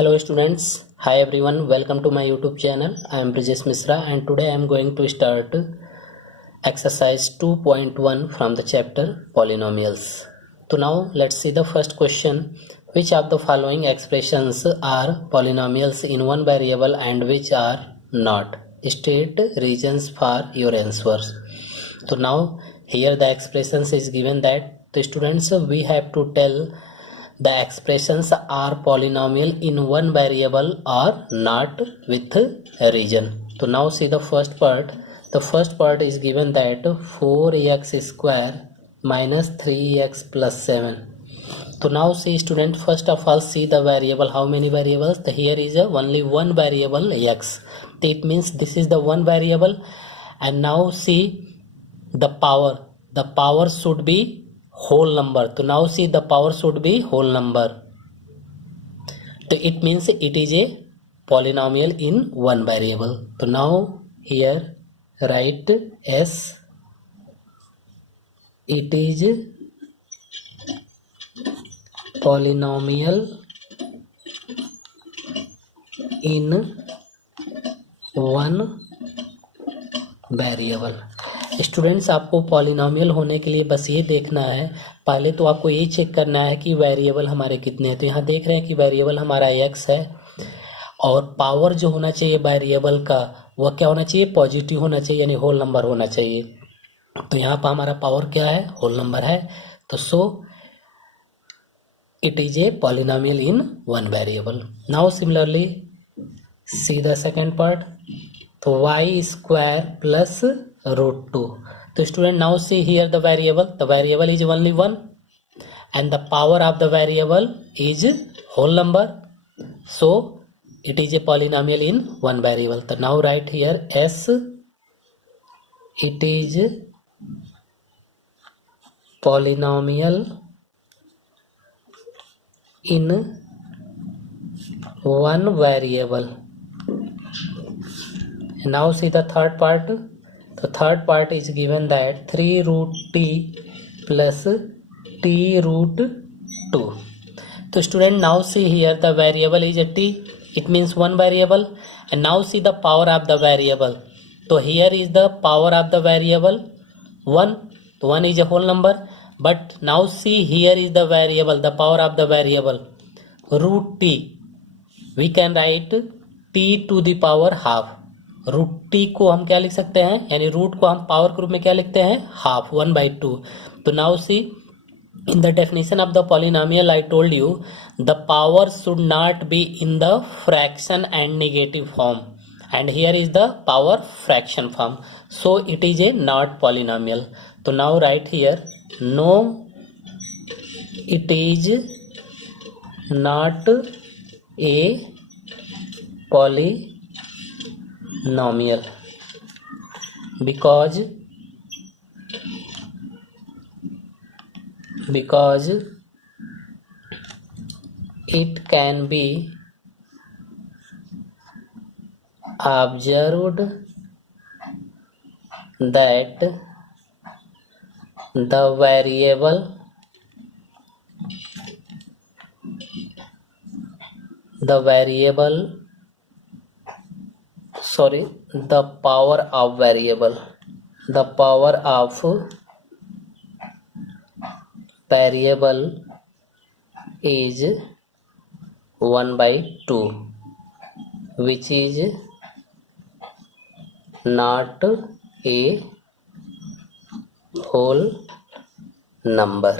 Hello students, hi everyone, welcome to my YouTube channel. I am Brijesh Misra and today I am going to start exercise 2.1 from the chapter polynomials. So now let's see the first question. Which of the following expressions are polynomials in one variable and which are not? State reasons for your answers. So now here the expressions is given that the students we have to tell the expressions are polynomial in one variable or not with a reason. So now see the first part. The first part is given that 4x square minus 3x plus 7. So now see student, first of all see the variable. How many variables? Here is only one variable x. It means this is the one variable. And now see the power. The power should be whole number. So now see the power should be whole number. So it means it is a polynomial in one variable. So now here write S. It is polynomial in one variable. Students आपको polynomial होने के लिए बस ये देखना है, पहले तो आपको ये चेक करना है कि वेरिएबल हमारे कितने हैं. तो यहाँ देख रहे हैं कि वेरिएबल हमारा x है और पावर जो होना चाहिए वेरिएबल का वह क्या होना चाहिए? पॉजिटिव होना चाहिए, यानी होल नंबर होना चाहिए. तो यहाँ पर हमारा पावर क्या है? होल नंबर है. तो सो it is a polynomial in one variable. Now similarly see the second part. तो y square plus root 2. So student, now see here the variable. The variable is only 1 and the power of the variable is whole number. So it is a polynomial in one variable. So now write here S. It is polynomial in one variable. Now see the third part. The third part is given that 3 root t plus t root 2. So student, now see here the variable is a t. It means one variable. And now see the power of the variable. So here is the power of the variable 1. 1 is a whole number. But now see here is the variable, the power of the variable root t. We can write t to the power half. Root T को हम क्या लिख सकते हैं? यानी root को हम power के रूप में क्या लिखते हैं? हाफ, 1/2. तो now see in the definition of the polynomial I told you the power should not be in the fraction and negative form and here is the power fraction form. So it is a not polynomial. तो now right here no it is not a polynomial because it can be observed that the power of variable is 1/2, which is not a whole number.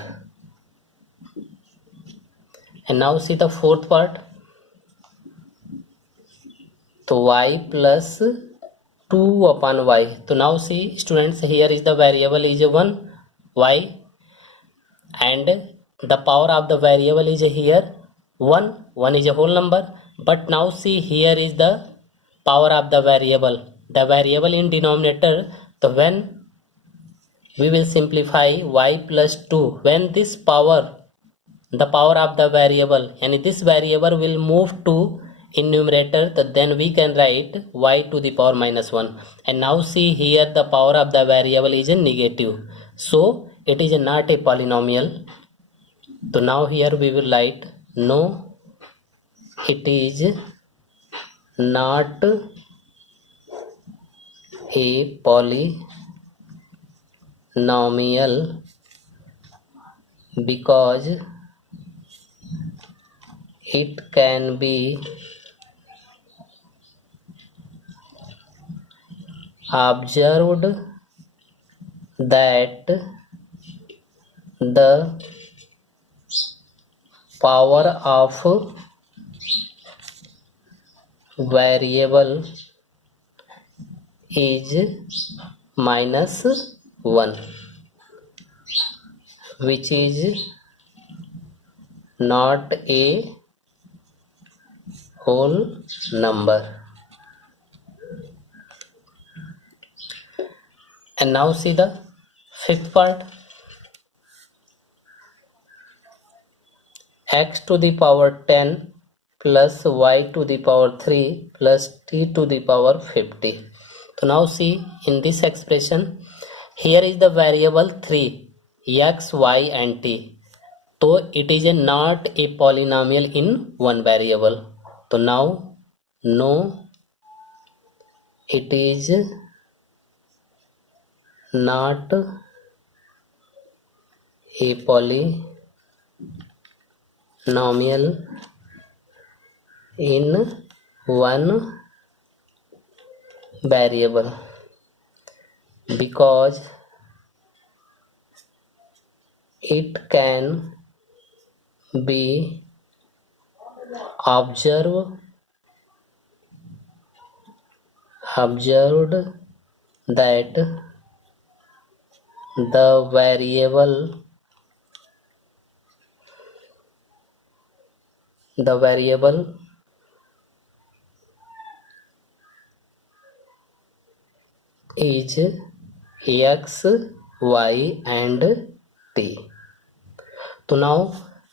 And now see the fourth part. तो y plus 2 upon y. तो now see students, here is the variable is 1 y and the power of the variable is here 1 is a whole number. But now see here is the power of the variable in denominator. So when we will simplify y plus 2, when this power, the power of the variable, and this variable will move to in numerator, then we can write y to the power minus 1. And now see here the power of the variable is a negative, so it is not a polynomial. So now here we will write no it is not a polynomial because it can be observed that the power of variable is -1, which is not a whole number. And now see the fifth part. X to the power 10 plus y to the power 3 plus t to the power 50. So now see in this expression, here is the variable 3, x, y and t. So it is not a polynomial in one variable. So now no, it is not a polynomial in one variable because it can be observed that the variable is x, y and t. So now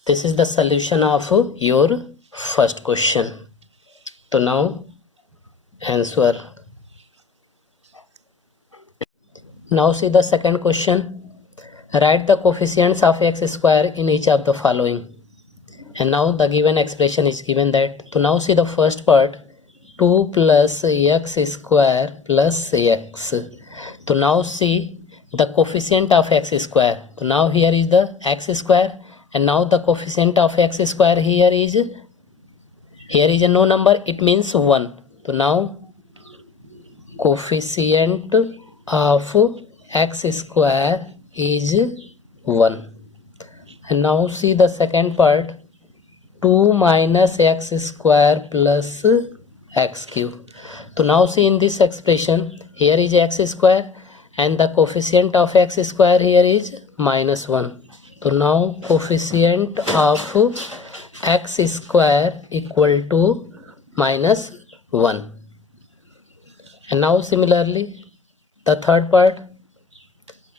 this is the solution of your first question. So now answer. Now see the second question. Write the coefficients of x square in each of the following. And now the given expression is given that. So now see the first part, 2 plus x square plus x. So now see the coefficient of x square. So now here is the x square, and now the coefficient of x square here is a no number, it means 1. So now coefficient of x square is 1. And now see the second part, 2 minus x square plus x cube. So now see in this expression, here is x square and the coefficient of x square here is -1. So now coefficient of x square equal to -1. And now similarly the third part,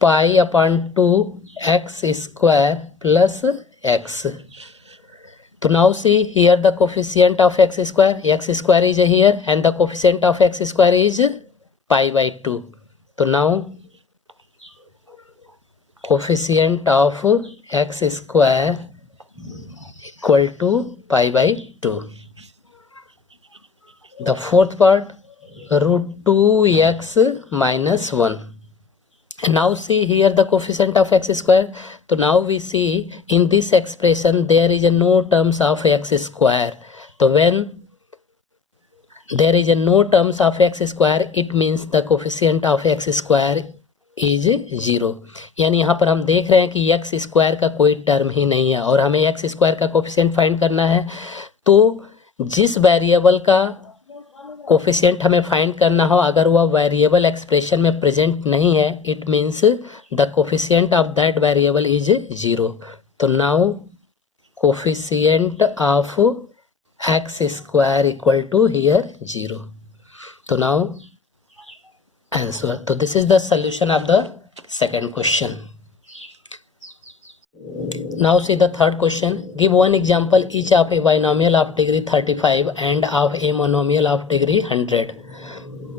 pi upon 2 x square plus x. So now see here the coefficient of x square is here and the coefficient of x square is pi by 2. So now coefficient of x square equal to pi by 2. The fourth part, root 2x minus 1. And now see here the coefficient of x square. So now we see in this expression there is no terms of x square. So when there is no terms of x square, it means the coefficient of x square is 0. यानी यहाँ पर हम देख रहे हैं कि x square का कोई टर्म ही नहीं है और हमें x स्क्वायर का कोफिशिएंट फाइंड करना है. तो जिस वेरिएबल का कोफिशिएंट हमें फाइंड करना हो, अगर वह वेरिएबल एक्सप्रेशन में प्रेजेंट नहीं है, it means the coefficient of that variable is 0. तो now coefficient of x square equal to here 0. So now answer. So this is the solution of the second question. Now see the third question. Give one example each of a binomial of degree 35 and of a monomial of degree 100.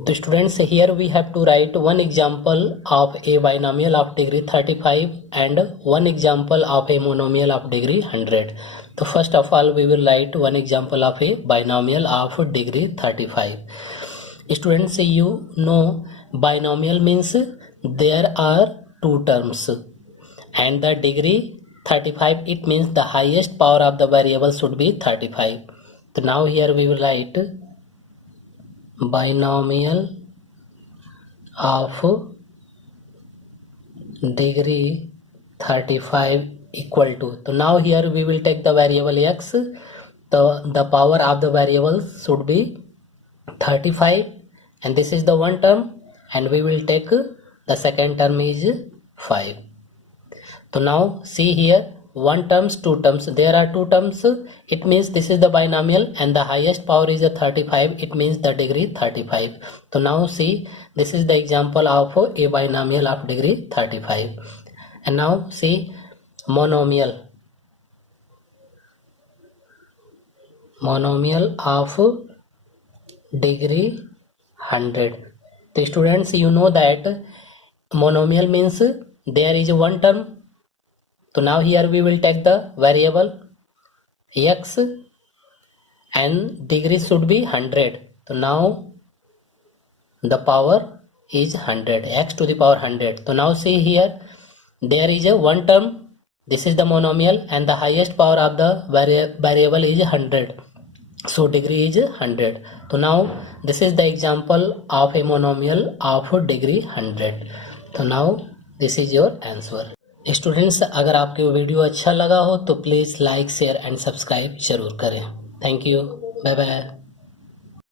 So students, here we have to write one example of a binomial of degree 35 and one example of a monomial of degree 100. So first of all, we will write one example of a binomial of degree 35. Students, you know binomial means there are two terms, and the degree 35, it means the highest power of the variable should be 35. So now here we will write binomial of degree 35 equal to, so now here we will take the variable x, the power of the variable should be 35, and this is the one term, and we will take the second term is 5. So now see here, one terms, two terms, there are two terms, it means this is the binomial and the highest power is a 35, it means the degree 35. So now see, this is the example of a binomial of degree 35. And now see monomial of degree 100. The students, you know that monomial means there is one term. So now here we will take the variable x and degree should be 100. So now the power is 100, x to the power 100. So now see here, there is a one term, this is the monomial, and the highest power of the variable is 100. So degree is 100. So now this is the example of a monomial of degree 100. So now this is your answer. Students, अगर आपको video अच्छा लगा हो तो please like, share and subscribe जरूर करें. Thank you. Bye bye.